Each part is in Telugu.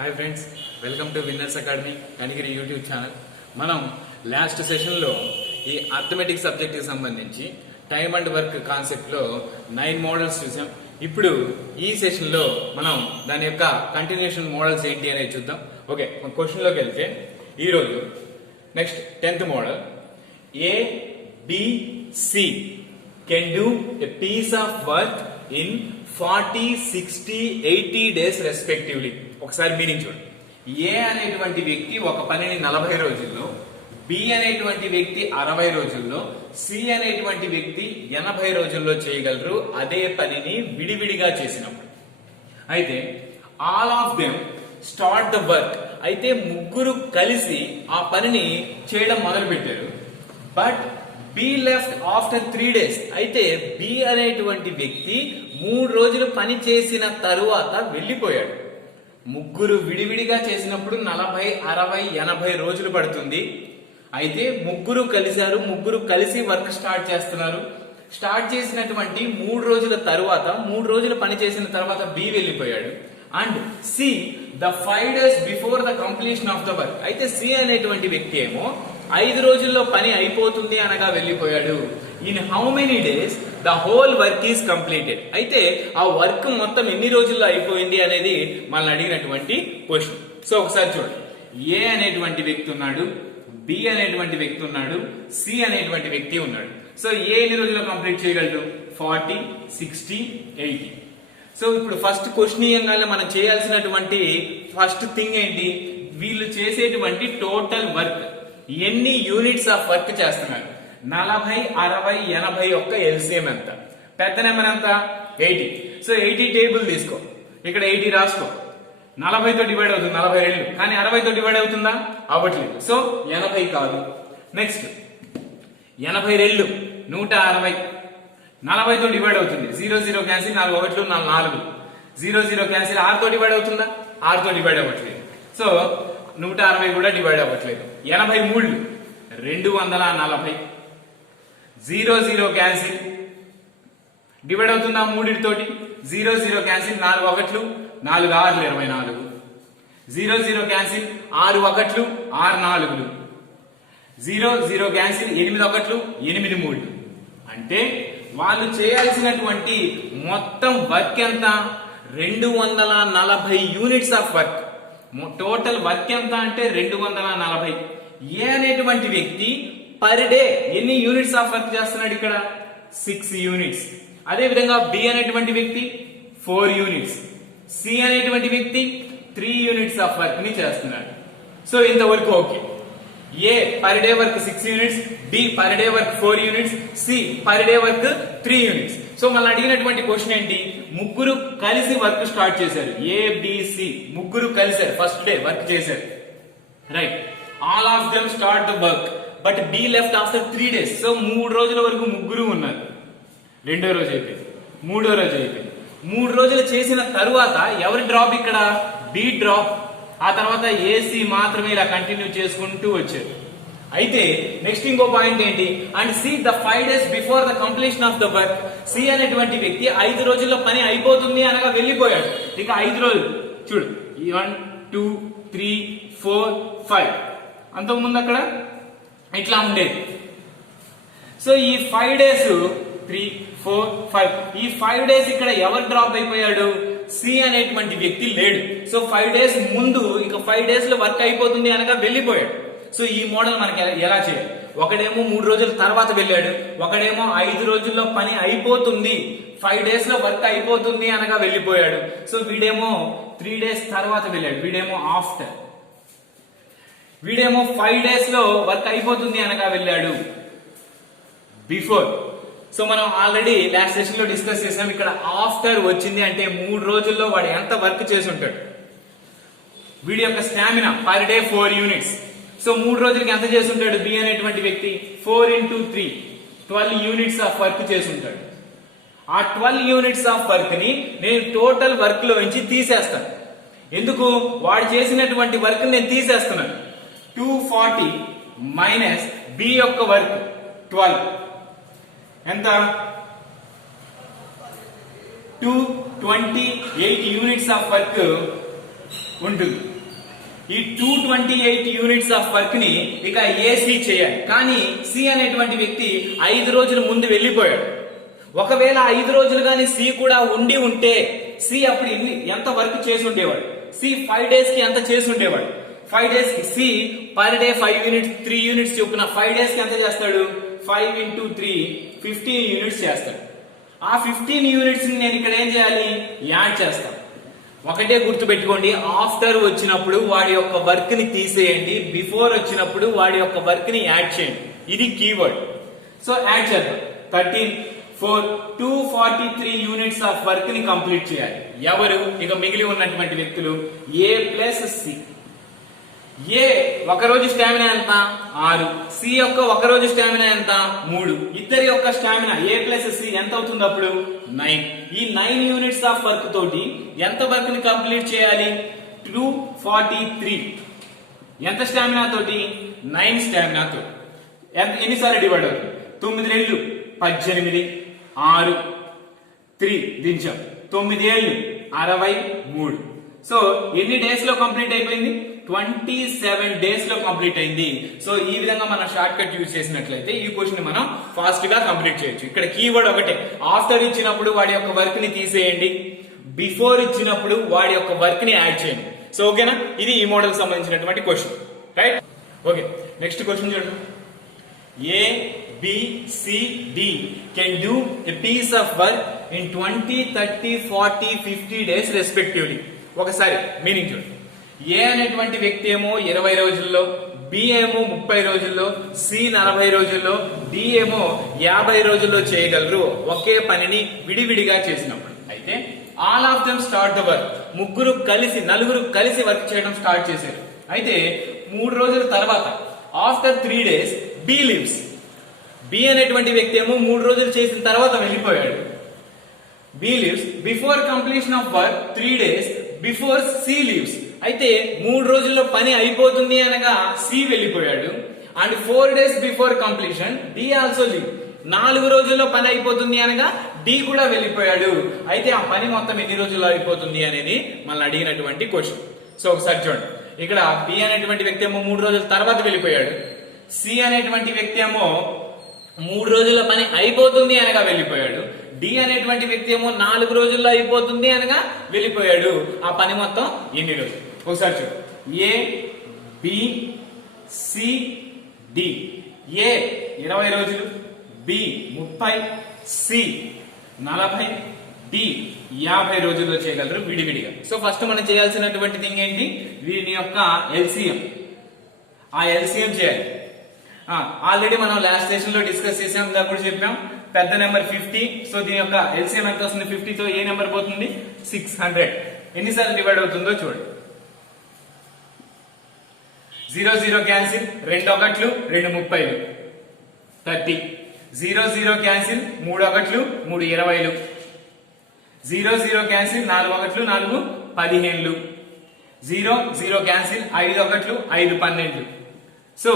Hi friends, welcome to winners academy Kanigiri YouTube channel. మనం లాస్ట్ సెషన్లో ఈ అర్థమెటిక్ సబ్జెక్ట్కి సంబంధించి టైమ్ అండ్ వర్క్ కాన్సెప్ట్లో 9 మోడల్స్ చూసాం. ఇప్పుడు ఈ సెషన్లో మనం దాని యొక్క కంటిన్యూషన్ మోడల్స్ ఏంటి అనేది చూద్దాం. ఓకే, మన క్వశ్చన్లోకి వెళ్తే ఈరోజు next 10th model A B C can do a piece of work in 40, 60, 80 days respectively. ఒకసారి మీనింగ్ చూడండి. ఏ అనేటువంటి వ్యక్తి ఒక పనిని 40 రోజుల్లో, బి అనేటువంటి వ్యక్తి 60 రోజుల్లో, సి అనేటువంటి వ్యక్తి 80 రోజుల్లో చేయగలరు అదే పనిని విడివిడిగా చేసినప్పుడు. అయితే all of them start the work. అయితే ముగ్గురు కలిసి ఆ పనిని చేయడం మొదలు పెట్టారు. But B left after 3 days. అయితే బి అనేటువంటి వ్యక్తి 3 రోజులు పని చేసిన తరువాత వెళ్లిపోయాడు. ముగ్గురు విడివిడిగా చేసినప్పుడు 40, 60, 80 రోజులు పడుతుంది. అయితే ముగ్గురు కలిశారు, ముగ్గురు కలిసి వర్క్ స్టార్ట్ చేస్తున్నారు. స్టార్ట్ చేసినటువంటి 3 రోజుల తరువాత, 3 రోజులు పని చేసిన తర్వాత బి వెళ్లిపోయాడు. And C the 5 days before the completion of the work. అయితే సి అనేటువంటి వ్యక్తి ఏమో 5 రోజుల్లో పని అయిపోతుంది అనగా వెళ్లిపోయాడు. In how many days the whole work is completed. అయితే ఆ వర్క్ మొత్తం ఎన్ని రోజుల్లో అయిపోయింది అనేది మనల్ని అడిగినటువంటి క్వశ్చన్. సో ఒకసారి చూడండి. ఏ అనేటువంటి వ్యక్తి ఉన్నాడు, బి అనేటువంటి వ్యక్తి ఉన్నాడు, సి అనేటువంటి వ్యక్తి ఉన్నాడు. సో ఏ ఎన్ని రోజుల్లో కంప్లీట్ చేయగలరు? 40, 60, 80. సో ఇప్పుడు ఫస్ట్ క్వశ్చనీయంగానే మనం చేయాల్సినటువంటి ఫస్ట్ థింగ్ ఏంటి? వీళ్ళు చేసేటువంటి టోటల్ వర్క్ ఎన్ని యూనిట్స్ ఆఫ్ వర్క్ చేస్తున్నారు? 40, 60, 80 యొక్క ఎల్సిఎం ఎంత? పెద్ద నెంబర్ ఎంత? 80. సో 80 టేబుల్ తీసుకో, ఇక్కడ 80 రాసుకో. 40 తో డివైడ్ అవుతుంది 42, కానీ 60 తో డివైడ్ అవుతుందా? అవ్వట్లేదు. సో 80 కాదు. నెక్స్ట్ 82 160, 40 తో డివైడ్ అవుతుంది. 0 0 క్యాన్సిల్, 4 1 4, 0 0 క్యాన్సిల్. 6 తో డివైడ్ అవుతుందా? 6 తో డివైడ్ అవ్వట్లేదు. సో 160 కూడా డివైడ్ అవ్వట్లేదు. 83 240, 0 0 క్యాన్సిల్. డివైడ్ అవుతుందా? 3 తోటి. 0 0 క్యాన్సిల్, 4 1 4 6 24, 0 0 క్యాన్సిల్, 6 1 6 4, 0 0 క్యాన్సిల్, 8 1 8 3. అంటే వాళ్ళు చేయాల్సినటువంటి మొత్తం వర్క్ ఎంత? 240 units of work. Total work ఎంత అంటే 240. ఏ అనేటువంటి వ్యక్తి పర్ డే ఎన్ని యూనిట్స్ ఆఫ్ వర్క్ చేస్తున్నాడు? ఇక్కడ 6 యూనిట్స్. అదే విధంగా బి అనేటువంటి వ్యక్తి 4 యూనిట్స్, సి అనేటువంటి వ్యక్తి 3 యూనిట్స్ ఆఫ్ వర్క్ ని చేస్తున్నాడు. సో ఇంతవరకు okay. A per day work 6 units, B per day work 4 units, C per day work 3 units. So మనం అడిగినటువంటి క్వశ్చన్ ఏంటి? ముగ్గురు కలిసి వర్క్ స్టార్ట్ చేశారు. ఏబిసి ముగ్గురు కలిశారు, ఫస్ట్ డే వర్క్ చేశారు. Right. All of them start the work but B left after 3 days. So 3 రోజుల వరకు ముగ్గురు ఉన్నారు. రెండో రోజు అయిపోయింది, మూడో రోజు అయిపోయింది. 3 రోజులు చేసిన తరువాత ఎవరి డ్రాప్? ఇక్కడ బి డ్రాప్. ఆ తర్వాత ఏసీ మాత్రమే ఇలా కంటిన్యూ చేసుకుంటూ వచ్చారు. అయితే నెక్స్ట్ ఇంకో పాయింట్ ఏంటి? And C the 5 days before the completion of the work. C అనేటువంటి వ్యక్తి 5 రోజుల్లో పని అయిపోతుంది అనగా వెళ్లిపోయాడు. ఇక 5 రోజులు చూడు, 1 2 3 4 5. అంతకుముందు అక్కడ ఇట్లా ఉండేది. సో ఈ 5 days 3 4 5, ఈ 5 days ఇక్కడ ఎవరు డ్రాప్ అయిపోయాడు? సి అనేటువంటి వ్యక్తి లేడు. సో 5 days ముందు ఇక 5 days లో వర్క్ అయిపోతుంది అనగా వెళ్లిపోయాడు. సో ఈ మోడల్ మనకి ఎలా చేయాలి? ఒకడేమో 3 రోజుల తర్వాత వెళ్ళాడు, ఒకడేమో 5 రోజుల్లో పని అయిపోతుంది, 5 days లో వర్క్ అయిపోతుంది అనగా వెళ్లిపోయాడు. సో వీడేమో 3 days తర్వాత వెళ్ళాడు, వీడేమో ఆఫ్టర్. వీడేమో 5 days లో వర్క్ అయిపోతుంది అనగా వెళ్ళాడు, బిఫోర్. సో మనం ఆల్రెడీ లాస్ట్ సెషన్ లో డిస్కస్ చేసాం. ఇక్కడ ఆఫ్టర్ వచ్చింది అంటే 3 రోజుల్లో వాడు ఎంత వర్క్ చేసి ఉంటాడు? వీడి యొక్క stamina per day 4 units. So 3 రోజులకి ఎంత చేసి ఉంటాడు బి అనేటువంటి వ్యక్తి? 4 into 3 12 యూనిట్స్ ఆఫ్ వర్క్ చేసి ఉంటాడు. ఆ 12 యూనిట్స్ ఆఫ్ వర్క్ ని నేను టోటల్ వర్క్ లో నుంచి తీసేస్తాను. ఎందుకు? వాడు చేసినటువంటి వర్క్ నేను తీసేస్తున్నాను. 240 మైనస్ బి యొక్క వర్క్ 12 ఎంత? 228 యూనిట్స్ ఆఫ్ వర్క్ ఉంటుంది. ఈ 228 యూనిట్స్ ఆఫ్ వర్క్ ని ఇక ఏసీ చేయాలి. కానీ సి అనేటువంటి వ్యక్తి 5 రోజుల ముందు వెళ్ళిపోయాడు. ఒకవేళ 5 రోజులు కానీ సి కూడా ఉండి ఉంటే సి అప్పుడు ఎంత వర్క్ చేసి ఉండేవాడు? సి 5 డేస్ కి ఎంత చేసి ఉండేవాడు? 5 డేస్ కి C per day 5 units 3 units చొప్పున 5 డేస్ కి ఎంత చేస్తాడు? 5 into 3 15 యూనిట్స్ చేస్తాడు. ఆ 15 యూనిట్స్ ని నేను ఇక్కడ ఏం చేయాలి? యాడ్ చేస్తాను. ఒకటే గుర్తు పెట్టుకోండి, ఆఫ్టర్ వచ్చినప్పుడు వాడి యొక్క వర్క్ ని తీసేయండి, బిఫోర్ వచ్చినప్పుడు వాడి యొక్క వర్క్ ని యాడ్ చేయండి. ఇది కీవర్డ్. సో యాడ్ చేద్దాం. 13 4 243 యూనిట్స్ ఆఫ్ వర్క్ ని కంప్లీట్ చేయాలి. ఎవరు? ఇక మిగిలి ఉన్నటువంటి వ్యక్తులు ఏ ప్లస్ సి. ఏ ఒక రోజు స్టామినా ఎంత? 6. సి యొక్క ఒక రోజు స్టామినా ఎంత? 3. ఇద్దరి యొక్క స్టామినా ఏ ప్లస్ సి ఎంత అవుతుంది అప్పుడు? 9. ఈ 9 యూనిట్స్ ఆఫ్ వర్క్ తోటి ఎంత వర్క్ ని కంప్లీట్ చేయాలి? 243. ఎంత స్టామినా తోటి? 9 స్టామినా తోటి. ఎన్నిసార్లు డివైడ్ అవుతుంది? 9 రెళ్ళు 18, 6 3 దించాం, 9 ఏళ్ళు 63. సో ఎన్ని డేస్ లో కంప్లీట్ అయిపోయింది? 27 డేస్ లో కంప్లీట్ అయింది. సో ఈ విధంగా మనం షార్ట్ కట్ యూజ్ చేసినట్లయితే ఈ క్వశ్చన్ మనం ఫాస్ట్ గా కంప్లీట్ చేయొచ్చు. ఇక్కడ కీవర్డ్ ఒకటే, ఆఫ్టర్ ఇచ్చినప్పుడు వాడి యొక్క వర్క్ ని తీసేయండి, బిఫోర్ ఇచ్చినప్పుడు వాడి యొక్క వర్క్ ని యాడ్ చేయండి. సో ఓకేనా? ఇది ఈ మోడల్ సంబంధించినటువంటి question, right? Okay, next question చూడండి. A B C D can do a piece of work in 20 30 40 50 days respectively. ఒకసారి మీనింగ్ చూడండి. ఏ అనేటువంటి వ్యక్తి ఏమో 20 రోజుల్లో, బి ఏమో 30 రోజుల్లో, సి 40 రోజుల్లో, డి ఏమో 50 రోజుల్లో చేయగలరు ఒకే పనిని విడివిడిగా చేసినప్పుడు. అయితే all of them start the work. నలుగురు కలిసి వర్క్ చేయడం స్టార్ట్ చేశారు. అయితే 3 రోజుల తర్వాత after 3 days B leaves. B అనేటువంటి వ్యక్తి ఏమో 3 రోజులు చేసిన తర్వాత వెళ్ళిపోయాడు. B leaves before completion of work 3 days before C leaves. అయితే 3 రోజుల్లో పని అయిపోతుంది అనగా సి వెళ్ళిపోయాడు. And 4 days before completion D also leave. 4 రోజుల్లో పని అయిపోతుంది అనగా డి కూడా వెళ్ళిపోయాడు. అయితే ఆ పని మొత్తం ఎన్ని రోజుల్లో అయిపోతుంది అనేది మనల్ని అడిగినటువంటి క్వశ్చన్. సో ఒకసారి చూడండి. ఇక్కడ బి అనేటువంటి వ్యక్తి ఏమో 3 రోజుల తర్వాత వెళ్ళిపోయాడు. సి అనేటువంటి వ్యక్తి ఏమో 3 రోజుల్లో పని అయిపోతుంది అనగా వెళ్ళిపోయాడు. డి అనేటువంటి వ్యక్తి ఏమో 4 రోజుల్లో అయిపోతుంది అనగా వెళ్ళిపోయాడు. ఆ పని మొత్తం ఎన్ని రోజులు? ఒకసారి చూడు. A B C D. A 20 రోజులు, బి 30, సి 40, డి 50 రోజుల్లో చేయగలరు విడివిడిగా. సో ఫస్ట్ మనం చేయాల్సినటువంటి థింగ్ ఏంటి? వీరి యొక్క ఎల్సిఎం. ఆ ఎల్సిఎం చేయాలి. ఆల్రెడీ మనం లాస్ట్ సెషన్ లో డిస్కస్ చేసాం, అప్పుడు చెప్పాం పెద్ద నెంబర్ 50. సో దీని యొక్క ఎల్సిఎం ఎంత వస్తుంది? 50 తో ఏ నెంబర్ పోతుంది? 600. ఎన్నిసార్లు డివైడ్ అవుతుందో చూడండి. 0 0 క్యాన్సిల్, 2 ఒకట్లు 2 30, 30. 0 0 క్యాన్సిల్, 3 ఒకట్లు 3 20. 0 0 క్యాన్సిల్, 4 ఒకట్లు 4 15. 0 0 క్యాన్సిల్, 5 ఒకట్లు 5 12. సో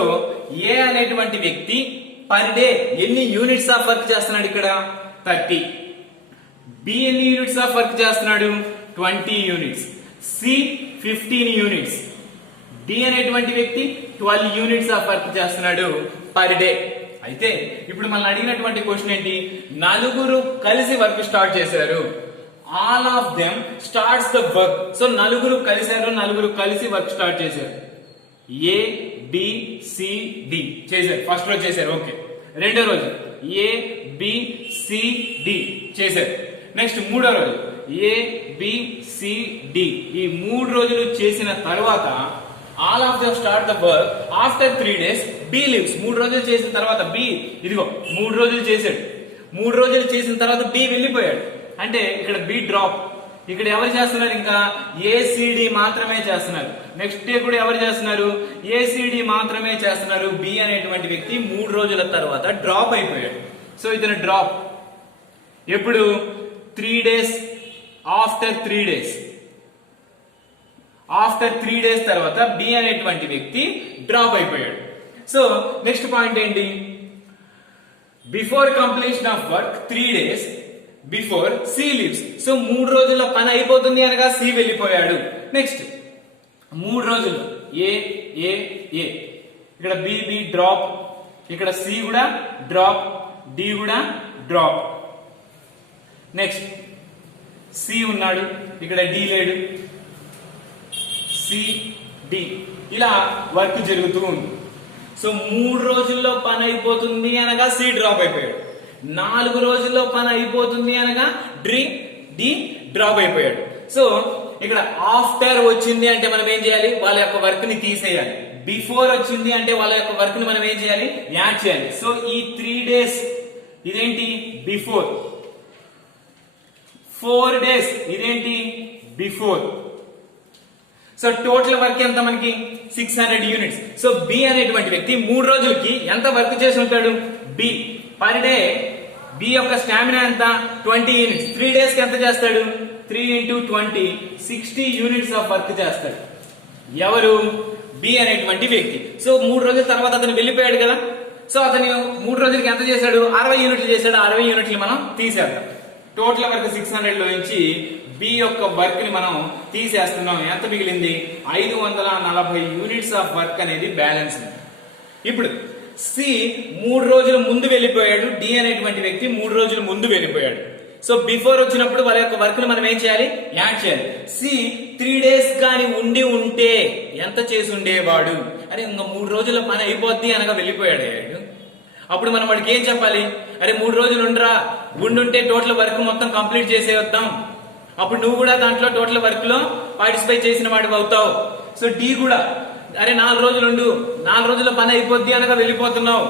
ఏ అనేటువంటి వ్యక్తి పర్ డే ఎన్ని యూనిట్స్ ఆఫ్ వర్క్ చేస్తున్నాడు? ఇక్కడ 30. బి ఎన్ని యూనిట్స్ ఆఫ్ వర్క్ చేస్తున్నాడు? 20 యూనిట్స్. C 15 units. డి అనేటువంటి వ్యక్తి 12 యూనిట్స్ ఆఫ్ వర్క్ చేస్తున్నాడు పర్ డే. అయితే ఇప్పుడు మనం అడిగినటువంటి క్వశ్చన్ ఏంటి? నలుగురు కలిసి వర్క్ స్టార్ట్ చేశారు. All of them starts the work. So నలుగురు కలిసి వర్క్ స్టార్ట్ చేశారు. ఏ బి సి డి చేశారు. ఫస్ట్ రోజు చేశారు, ఓకే. రెండో రోజు ఏ బి సి డి చేశారు. నెక్స్ట్ 3వ రోజు ఏ బి సి డి. ఈ 3 రోజులు చేసిన తర్వాత all of them start the work after 3 days B leaves. 3 రోజులు చేసిన తర్వాత బి 3 రోజులు చేశాడు. 3 రోజులు చేసిన తర్వాత బి వెళ్ళిపోయాడు. అంటే ఇక్కడ బి డ్రాప్. ఇక్కడ ఎవరు చేస్తున్నారు? ఇంకా ఏసిడి మాత్రమే చేస్తున్నారు. నెక్స్ట్ డే కూడా ఎవరు చేస్తున్నారు? ఏసిడి మాత్రమే చేస్తున్నారు. బి అనేటువంటి వ్యక్తి 3 రోజుల తర్వాత డ్రాప్ అయిపోయాడు. సో ఇతను డ్రాప్ ఎప్పుడు? 3 days after 3 days. After 3 days తర్వాత బి అనేటువంటి వ్యక్తి డ్రాప్ అయిపోయాడు. సో నెక్స్ట్ పాయింట్ ఏంటి? Before completion of work 3 days before C leaves. సో 3 రోజుల పని అయిపోతుంది అనగా సి వెళ్ళిపోయాడు. నెక్స్ట్ 3 రోజులు ఏ ఏ ఏ, ఇక్కడ బి బి డ్రాప్, ఇక్కడ సి కూడా డ్రాప్, డి కూడా డ్రాప్. నెక్స్ట్ సి ఉన్నాడు, ఇక్కడ డి లేడు, సి డి, ఇలా వర్క్ జరుగుతూ ఉంది. సో 3 రోజుల్లో పని అయిపోతుంది అనగా సి డ్రాప్ అయిపోయాడు. 4 రోజుల్లో పని అయిపోతుంది అనగా డి డ్రాప్ అయిపోయాడు. సో ఇక్కడ ఆఫ్టర్ వచ్చింది అంటే మనం ఏం చేయాలి, వాళ్ళ యొక్క వర్క్ ని తీసేయాలి. బిఫోర్ వచ్చింది అంటే వాళ్ళ యొక్క వర్క్ ని మనం ఏం చేయాలి, యాడ్ చేయాలి. సో ఈ 3 days ఇదేంటి బిఫోర్, 4 days ఇదేంటి బిఫోర్. సో టోటల్ వర్క్ ఎంత మనకి 600 యూనిట్స్. సో బి అనేటువంటి వ్యక్తి 3 రోజులకి ఎంత వర్క్ చేసి ఉంటాడు, బి పర్ డే బి యొక్క స్టామినా ఎంత 20 యూనిట్స్. 3 days కి ఎంత చేస్తాడు, 3 into 20 60 యూనిట్స్ ఆఫ్ వర్క్ చేస్తాడు. ఎవరు, బి అనేటువంటి వ్యక్తి. సో 3 రోజుల తర్వాత అతను వెళ్ళిపోయాడు కదా. సో అతను 3 రోజులకి ఎంత చేశాడు, 60 యూనిట్లు చేశాడు. 60 యూనిట్లు మనం తీసేద్దాం. టోటల్ వర్క్ 600 లో నుంచి బి యొక్క వర్క్ ని మనం తీసేస్తున్నాం. ఎంత మిగిలింది, 540 యూనిట్స్ ఆఫ్ వర్క్ అనేది బ్యాలెన్స్. ఇప్పుడు సి 3 రోజుల ముందు వెళ్ళిపోయాడు, డి అనేటువంటి వ్యక్తి 3 రోజుల ముందు వెళ్ళిపోయాడు. సో బిఫోర్ వచ్చినప్పుడు వాళ్ళ యొక్క వర్క్ ని మనం ఏం చేయాలి, యాడ్ చేయాలి. సి 3 days కానీ ఉండి ఉంటే ఎంత చేసి ఉండేవాడు, అరే ఇంకా 3 రోజుల పని అయిపోద్ది అనగా వెళ్ళిపోయాడు. అప్పుడు మనం వాడికి ఏం చెప్పాలి, అరే 3 రోజులు ఉండరా, ఉండుంటే టోటల్ వర్క్ మొత్తం కంప్లీట్ చేసేద్దాం. అప్పుడు నువ్వు కూడా దాంట్లో టోటల్ వర్క్ లో పార్టిసిపేట్ చేసిన వాడివి అవుతావు. సో డి కూడా, అరే 4 రోజులు ఉండు, 4 రోజుల పని అయిపోద్ది అనగా వెళ్ళిపోతున్నావు.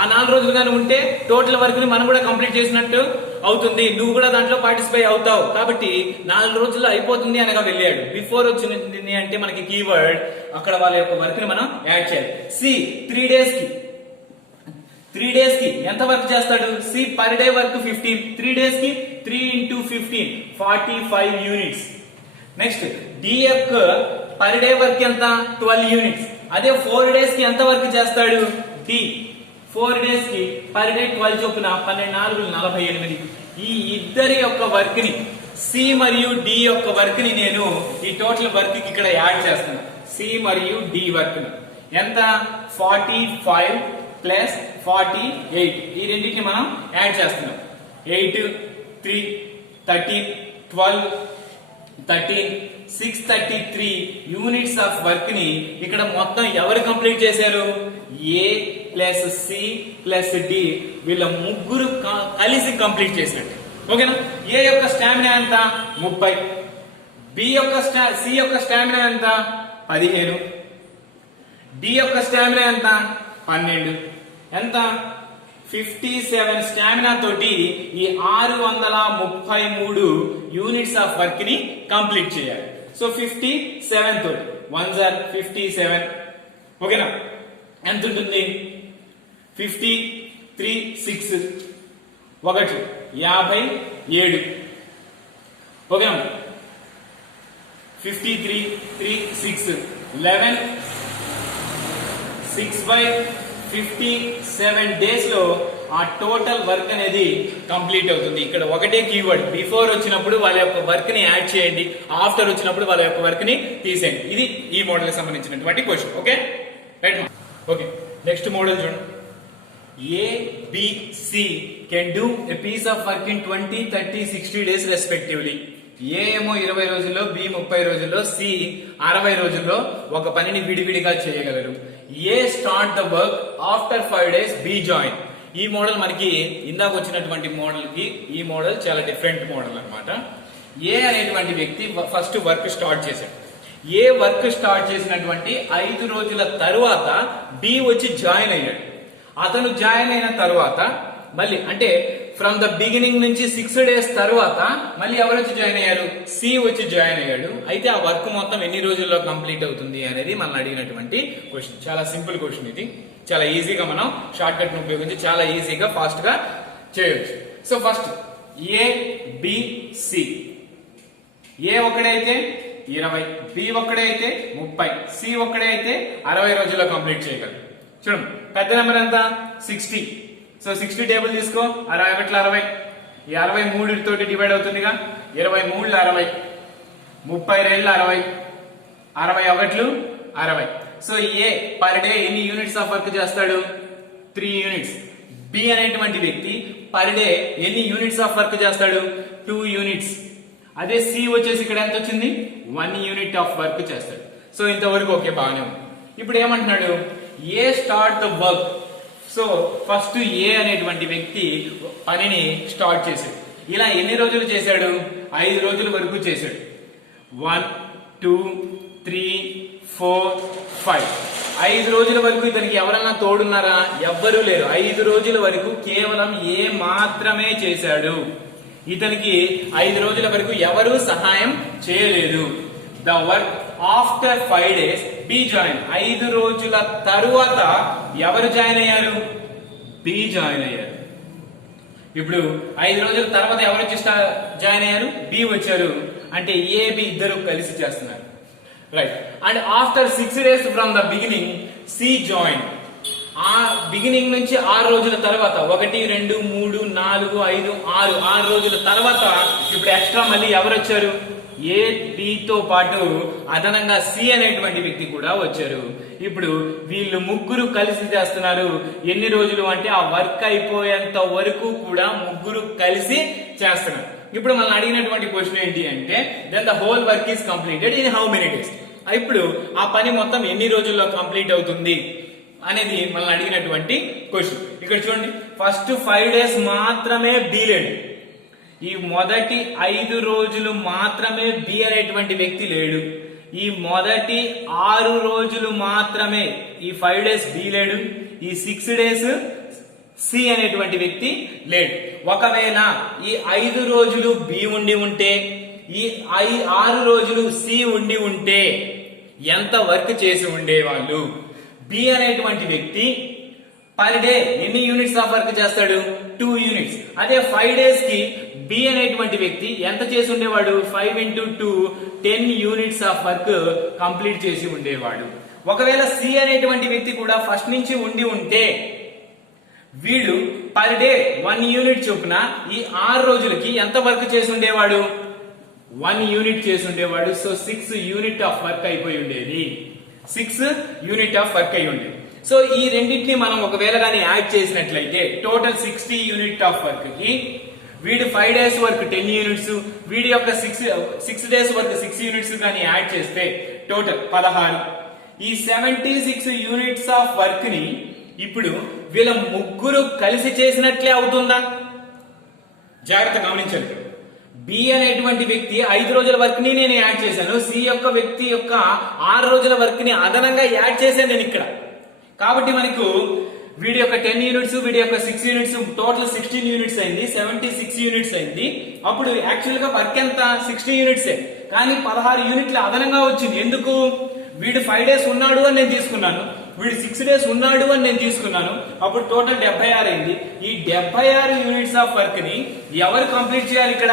ఆ 4 రోజులు కానీ ఉంటే టోటల్ వర్క్ ని మనం కూడా కంప్లీట్ చేసినట్టు అవుతుంది, నువ్వు కూడా దాంట్లో పార్టిసిపేట్ అవుతావు. కాబట్టి 4 రోజుల్లో అయిపోతుంది అనగా వెళ్ళాడు. బిఫోర్ వచ్చింది అంటే మనకి కీవర్డ్, అక్కడ వాళ్ళ యొక్క వర్క్ ని మనం యాడ్ చేయాలి. సి 3 days కి ఎంత వర్క్ చేస్తాడు, C per day work 15, 3 days కి 3 into 15 45 యూనిట్స్. నెక్స్ట్ డి యొక్క పర్ డే వర్క్ ఎంత 12 యూనిట్స్. అదే 4 days కి ఎంత వర్క్ చేస్తాడు, డి 4 days కి పర్ డే 12 చొప్పున 12 4 48. ఈ ఇద్దరి యొక్క వర్క్ ని, సి మరియు డి యొక్క వర్క్ ని నేను ఈ టోటల్ వర్క్ కి ఇక్కడ యాడ్ చేస్తాను. సి మరియు డి వర్క్ ని ఎంత 45 ప్లస్ 48, ఈ రెండింటిని మనం యాడ్ చేస్తున్నాం. 8 3 13 12 13 633 యూనిట్స్ ఆఫ్ వర్క్ ని ఇక్కడ మొత్తం ఎవరు కంప్లీట్ చేశారు, ఏ ప్లస్ సి ప్లస్ డి, వీళ్ళ ముగ్గురు కలిసి కంప్లీట్ చేసినట్టు. ఓకేనా. ఏ యొక్క స్టామినా ఎంత 30, బి యొక్క సి యొక్క స్టామినా ఎంత 15, డి యొక్క స్టామినా ఎంత 12, ఎంత 57 స్టామినా తోటి ఈ 633 యూనిట్స్ ఆఫ్ వర్క్ ని కంప్లీట్ చేయాలి. సో 57 తోటి 1 57. ఓకేనా. ఎంత ఉంటుంది 53 6 1 57. ఓకేనా. 53 3 6 11 6/57 days లో ఆ టోటల్ వర్క్ అనేది కంప్లీట్ అవుతుంది. ఇక్కడ ఒకటే కీవర్డ్, బిఫోర్ వచ్చినప్పుడు వాళ్ళ యొక్క వర్క్ ని యాడ్ చేయండి, ఆఫ్టర్ వచ్చినప్పుడు వాళ్ళ యొక్క వర్క్ ని తీసేయండి. ఇది ఈ మోడల్ కి సంబంధించినటువంటి question. Okay right. Okay next model చూడండి. ABC can do a piece of work in 20, 30, 60 days respectively. ఏ ఏమో 20 రోజుల్లో, బి 30 రోజుల్లో, సి 60 రోజుల్లో ఒక పనిని విడివిడిగా చేయగలరు. A start the work after 5 days, B join. ఈ మోడల్ మనకి ఇందాక వచ్చినటువంటి మోడల్ కి ఈ మోడల్ చాలా డిఫరెంట్ మోడల్ అన్నమాట. ఏ అనేటువంటి వ్యక్తి ఫస్ట్ వర్క్ స్టార్ట్ చేశాడు. ఏ వర్క్ స్టార్ట్ చేసినటువంటి 5 రోజుల తరువాత బి వచ్చి జాయిన్ అయ్యాడు. అతను జాయిన్ అయిన తరువాత మళ్ళీ అంటే ఫ్రమ్ ద బిగినింగ్ నుంచి 6 days తర్వాత మళ్ళీ ఎవరు వచ్చి జాయిన్ అయ్యారు, సి వచ్చి జాయిన్ అయ్యాడు. అయితే ఆ వర్క్ మొత్తం ఎన్ని రోజుల్లో కంప్లీట్ అవుతుంది అనేది మనం అడిగినటువంటి క్వశ్చన్. చాలా సింపుల్ క్వశ్చన్ ఇది. చాలా ఈజీగా మనం షార్ట్ కట్ ను ఉపయోగించి చాలా ఈజీగా ఫాస్ట్ గా చేయొచ్చు. So first A B C. A ఒక్కడైతే 20, బి ఒక్కడైతే 30, సి ఒక్కడైతే 60 రోజుల్లో కంప్లీట్ చేయగలరు. చూడండి పెద్ద నెంబర్ ఎంత 60. సో 60 టేబుల్ తీసుకో, 60 60, ఈ 60 3 తోటి డివైడ్ అవుతుందిగా. 23 60, 30 2 60, 61 60. సో ఏ పర్ డే ఎన్ని యూనిట్స్ ఆఫ్ వర్క్ చేస్తాడు? 3 యూనిట్స్. బి అనేటువంటి వ్యక్తి పర్ డే ఎన్ని యూనిట్స్ ఆఫ్ వర్క్ చేస్తాడు? 2 యూనిట్స్. అదే సి వచ్చేసి ఇక్కడ ఎంత వచ్చింది? 1 యూనిట్ ఆఫ్ వర్క్ చేస్తాడు. సో ఇంతవరకు ఓకే, బాగానే ఉంది. ఇప్పుడు ఏమంటున్నాడు? A start the work. So first A అనేటువంటి వ్యక్తి పనిని స్టార్ట్ చేశాడు. ఇలా ఎన్ని రోజులు చేశాడు? 5 రోజుల వరకు చేశాడు. 1 2 3 4 5. 5 రోజుల వరకు ఇతనికి ఎవరన్నా తోడున్నారా? ఎవ్వరూ లేరు. 5 రోజుల వరకు కేవలం ఏ మాత్రమే చేశాడు. ఇతనికి 5 రోజుల వరకు ఎవరు సహాయం చేయలేదు. The work after 5 days B join. 5 రోజుల తరువాత ఎవరు జాయిన్ అయ్యారు? బి జాయిన్ అయ్యారు. ఇప్పుడు 5 రోజుల తర్వాత ఎవరు వచ్చి జాయిన్ అయ్యారు? బి వచ్చారు. అంటే ఏ బి ఇద్దరు కలిసి చేస్తున్నారు, right. And after 6 days from the beginning C join. ఆ బిగినింగ్ నుంచి 6 రోజుల తర్వాత 1 2 3 4 5 6 రోజుల తర్వాత ఇప్పుడు ఎక్స్ట్రా మళ్ళీ ఎవరు వచ్చారు? ఏ బితో పాటు అదనంగా సి అనేటువంటి వ్యక్తి కూడా వచ్చారు. ఇప్పుడు వీళ్ళు ముగ్గురు కలిసి చేస్తున్నారు. ఎన్ని రోజులు అంటే ఆ వర్క్ అయిపోయేంత వరకు కూడా ముగ్గురు కలిసి చేస్తున్నారు. ఇప్పుడు మనం అడిగినటువంటి క్వశ్చన్ ఏంటి అంటే then the whole work is completed in how many days. ఇప్పుడు ఆ పని మొత్తం ఎన్ని రోజుల్లో కంప్లీట్ అవుతుంది అనేది మనం అడిగినటువంటి క్వశ్చన్. ఇక్కడ చూడండి, ఫస్ట్ 5 days మాత్రమే బి లేడు. ఈ మొదటి 5 రోజులు మాత్రమే బి అనేటువంటి వ్యక్తి లేడు. ఈ మొదటి 6 రోజులు మాత్రమే ఈ 5 days బి లేడు. ఈ 6 days సి అనేటువంటి వ్యక్తి లేడు. ఒకవేళ ఈ 5 రోజులు బి ఉండి ఉంటే, ఈ 6 రోజులు సి ఉండి ఉంటే ఎంత వర్క్ చేసి ఉండేవాళ్ళు? బి అనేటువంటి వ్యక్తి పర్ డే ఎన్ని యూనిట్స్ ఆఫ్ వర్క్ చేస్తాడు? 2 యూనిట్స్. అదే 5 days కి బి అనేటువంటి వ్యక్తి ఎంత చేసి ఉండేవాడు? 5 into 2 10 units of work complete చేసి ఉండేవాడు. ఒకవేళ సి అనేటువంటి వ్యక్తి కూడా ఫస్ట్ నుంచి ఉండి ఉంటే వీడు పర్ డే 1 యూనిట్ చొప్పున ఈ 6 రోజులకి ఎంత వర్క్ చేసి ఉండేవాడు? 1 యూనిట్ చేసి ఉండేవాడు. సో 6 యూనిట్ ఆఫ్ వర్క్ అయిపోయి ఉండేది. 6 యూనిట్ ఆఫ్ వర్క్ అయి ఉండేది. సో ఈ రెండింటిని మనం ఒకవేళ కానీ యాడ్ చేసినట్లయితే టోటల్ 60 యూనిట్ ఆఫ్ వర్క్ కి వీడి 5 days వర్క్ 10 యూనిట్స్, వీడి యొక్క 6 days వర్క్ 6 యూనిట్స్ కానీ యాడ్ చేస్తే టోటల్ 16. ఈ 76 యూనిట్స్ ఆఫ్ వర్క్ ని ఇప్పుడు వీళ్ళ ముగ్గురు కలిసి చేసినట్లే అవుతుందా? జాగ్రత్త గమనించండి. బి అనేటువంటి వ్యక్తి 5 రోజుల వర్క్ ని నేను యాడ్ చేశాను. సి యొక్క వ్యక్తి యొక్క 6 రోజుల వర్క్ ని అదనంగా యాడ్ చేశాను నేను ఇక్కడ. కాబట్టి మనకు వీడి యొక్క 10 యూనిట్స్, వీడి యొక్క 6 యూనిట్స్, టోటల్ 16 యూనిట్స్ అయింది. 76 యూనిట్స్ అయింది. అప్పుడు యాక్చువల్ గా వర్క్ ఎంత? 60 యూనిట్స్. కానీ 16 యూనిట్లు అదనంగా వచ్చింది. ఎందుకు? వీడు 5 days ఉన్నాడు అని నేను తీసుకున్నాను, వీడు 6 days ఉన్నాడు అని నేను తీసుకున్నాను. అప్పుడు టోటల్ 76 అయింది. ఈ 76 యూనిట్స్ ఆఫ్ వర్క్ ని ఎవరు కంప్లీట్ చేయాలి? ఇక్కడ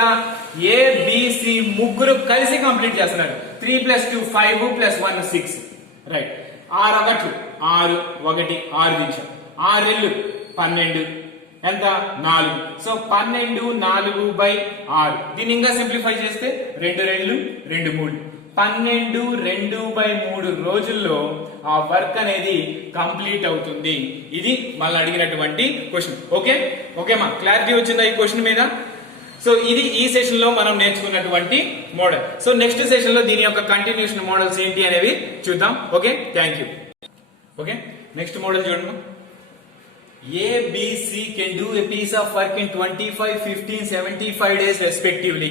ఏ బిసి ముగ్గురు కలిసి కంప్లీట్ చేస్తున్నారు. 3 + 2 5 + 1 6, రైట్. 6 ఒకట్లు 6 1 6 నిమిషం 6 రెళ్ళు 12 ఎంత? 4. సో 12 4/6. దీన్ని ఇంకా సింప్లిఫై చేస్తే 2 రెళ్ళు 2 3. 12 2/3 రోజుల్లో ఆ వర్క్ అనేది కంప్లీట్ అవుతుంది. ఇది మళ్ళీ అడిగినటువంటి క్వశ్చన్. ఓకే మా క్లారిటీ వచ్చిందా ఈ క్వశ్చన్ మీద? సో ఇది ఈ సెషన్ లో మనం నేర్చుకున్నటువంటి మోడల్. సో నెక్స్ట్ సెషన్ లో దీని యొక్క కంటిన్యూషన్ మోడల్స్ ఏంటి అనేవి చూద్దాం. Okay, thank you. Okay, next model చూడండి. ABC can do a piece of work in 25, 15, 75 days respectively.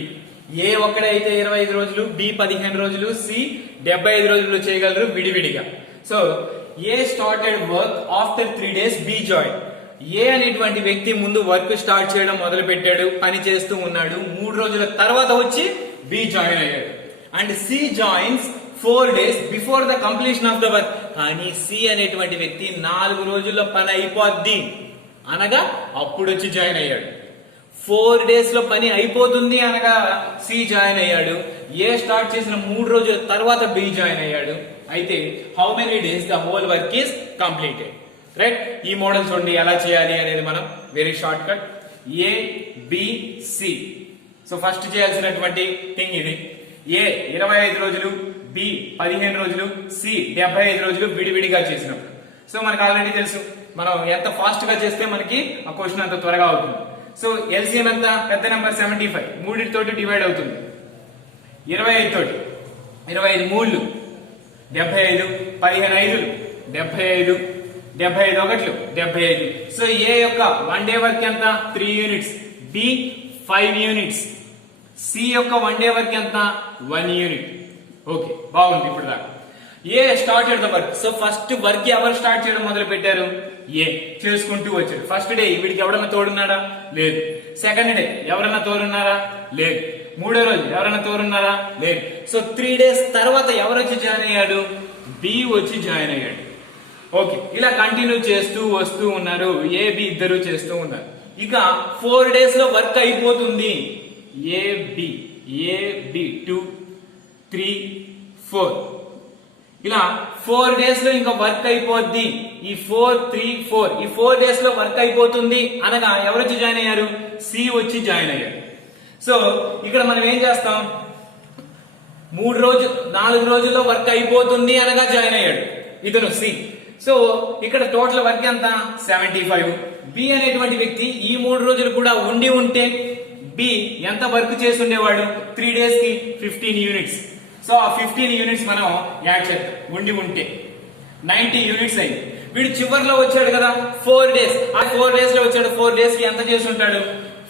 ఏ ఒక్కడైతే 25 రోజులు, బి 15 రోజులు, సి 75 రోజులు చేయగలరు విడివిడిగా. So A started work after 3 days B join. A అనేటువంటి వ్యక్తి ముందు వర్క్ స్టార్ట్ చేయడం మొదలు పెట్టాడు, పని చేస్తూ ఉన్నాడు. 3 రోజుల తర్వాత వచ్చి బి జాయిన్ అయ్యాడు. And C joins 4 days before the completion of the work. కానీ సి అనేటువంటి వ్యక్తి 4 రోజుల్లో పని అయిపోద్ది అనగా అప్పుడు వచ్చి జాయిన్ అయ్యాడు. 4 days లో పని అయిపోతుంది అనగా సి జాయిన్ అయ్యాడు. ఏ స్టార్ట్ చేసిన 3 రోజుల తర్వాత బి జాయిన్ అయ్యాడు. అయితే how many days the whole work is completed, right. ఈ మోడల్ చూడండి ఎలా చేయాలి అనేది మనం very short cut. A B C. So first చేయాల్సినటువంటి థింగ్ ఇది. ఏ 25 రోజులు, బి 15 రోజులు, సి 75 రోజులు విడివిడిగా చేసినప్పుడు. సో మనకు ఆల్రెడీ తెలుసు మనం ఎంత ఫాస్ట్ గా చేస్తే మనకి ఆ క్వశ్చన్ అంత త్వరగా అవుతుంది. సో ఎల్సిఎం ఎంత? పెద్ద నెంబర్ 75 మూడింటితోటి డివైడ్ అవుతుంది. 25 తోటి 25 మూళ్ళు 75, 15 ఐదులు 75, 75 ఒకట్లు 75. సో ఏ యొక్క 1 డే వర్క్ ఎంత? 3 యూనిట్స్, బి 5 యూనిట్స్, సి యొక్క 1 డే వర్క్ ఎంత? 1 యూనిట్. ఓకే, బాగుంది ఇప్పుడు దాకా. A started the work. So first work ఎవరు స్టార్ట్ చేయడం మొదలు పెట్టారు? ఏ చేసుకుంటూ వచ్చాడు. ఫస్ట్ డే వీడికి ఎవరన్నా తోడున్నాడా? లేదు. సెకండ్ డే ఎవరన్నా తోడున్నారా? లేదు. మూడో రోజు ఎవరన్నా తోడున్నారా? లేదు. సో 3 డేస్ తర్వాత ఎవరు వచ్చి జాయిన్ అయ్యాడు? బి వచ్చి జాయిన్ అయ్యాడు. ఓకే, ఇలా కంటిన్యూ చేస్తూ వస్తూ ఉన్నారు. ఏ బి ఇద్దరు చేస్తూ ఉన్నారు. ఇక 4 డేస్ లో వర్క్ అయిపోతుంది. ఏ బి 2, 3, 4 ఇలా 4 డేస్ లో ఇంకా వర్క్ అయిపోద్ది. ఈ 4, 3, 4 ఈ 4 డేస్ లో వర్క్ అయిపోతుంది అనగా ఎవరు వచ్చి జాయిన్ అయ్యారు? సి వచ్చి జాయిన్ అయ్యారు. సో ఇక్కడ మనం ఏం చేస్తాం? 4 రోజుల్లో వర్క్ అయిపోతుంది అనగా జాయిన్ అయ్యాడు ఇతను సి. సో ఇక్కడ టోటల్ వర్క్ ఎంత? 75. బి అనేటువంటి వ్యక్తి ఈ 3 రోజులు కూడా ఉండి ఉంటే బి ఎంత వర్క్ చేసి ఉండేవాడు? 3 డేస్ కి 15 యూనిట్స్. సో ఆ 15 యూనిట్స్ మనం యాడ్ చేద్దాం. ఉండి ఉంటే 90 యూనిట్స్ అయింది. వీడు చివరిలో వచ్చాడు కదా 4 డేస్. ఆ 4 డేస్ లో వచ్చాడు. 4 డేస్ కి ఎంత చేసి ఉంటాడు?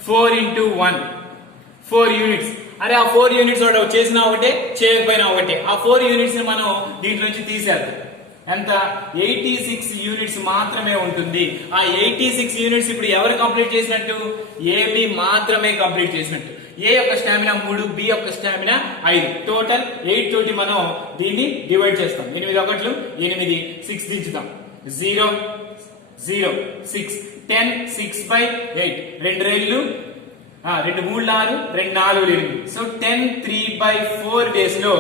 4 into 1 4 యూనిట్స్. అరే ఆ 4 యూనిట్స్ వాడు చేసినా ఒకటే, చేయకపోయినా ఒకటే. ఆ 4 యూనిట్స్ ని మనం దీంట్లో నుంచి తీసేద్దాం. ఎంత? 86 యూనిట్స్ మాత్రమే ఉంటుంది. ఆ 86 యూనిట్స్ ఇప్పుడు ఎవరు కంప్లీట్ చేసినట్టు? ఏబి మాత్రమే కంప్లీట్ చేసినట్టు. ఏ యొక్క స్టామినా 3, బి యొక్క స్టామినా 5. టోటల్ 8 తోటి మనం దీన్ని డివైడ్ చేస్తాం. 8 ఒకట్లు 8, 6 దించుతాం. 0, 0, 6, 10, 6/8. 2 రెళ్ళు 2 3 6, 2 4 8. సో 10 3/4 డేస్ లో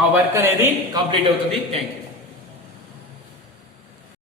ఆ వర్క్ అనేది కంప్లీట్ అవుతుంది. Thank you.